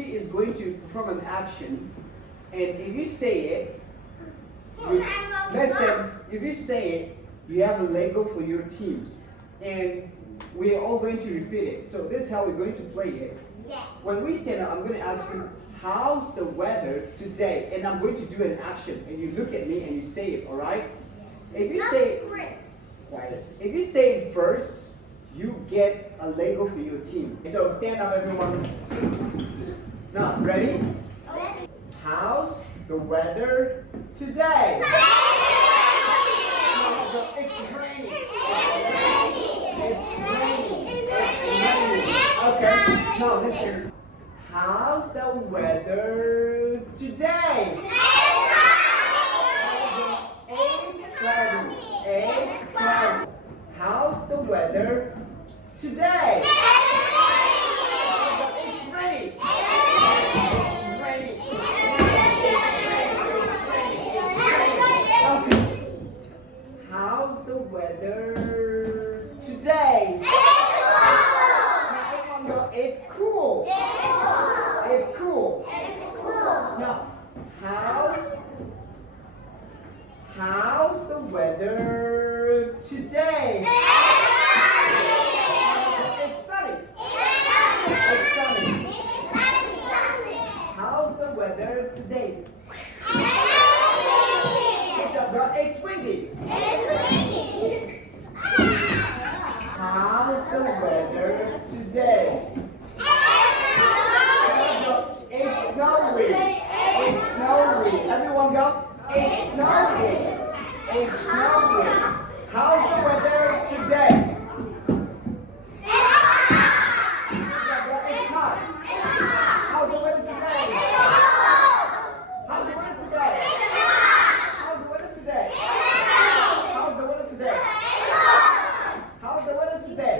B is going to perform an action, and if you say it, listen, if you say it, you have a Lego for your team, and we are all going to repeat it. So this is how we're going to play it. Yeah. When we stand up, I'm going to ask you, how's the weather today? And I'm going to do an action, and you look at me and you say it, all right? If you say it, quiet. If you say it first, you get a Lego for your team. So stand up, everyone. Now, ready? Ready. How's the weather today? It's raining. It's raining. It's raining. Okay. Now listen. How's the weather today? It's cloudy. It's cloudy. How's the weather today? It's raining. It's raining. Okay. How's the weather today? Now everyone go, it's cool. It's cool. Now, how's the weather today? It's sunny. It's sunny. How's the weather today? Good job, girl. It's windy. How's the weather today? It's snowy. It's snowy. Everyone go. It's snowy. It's snowy. How's the weather today? It's hot. How's the weather today? How's the weather today? How's the weather today? How's the weather today? How's the weather today?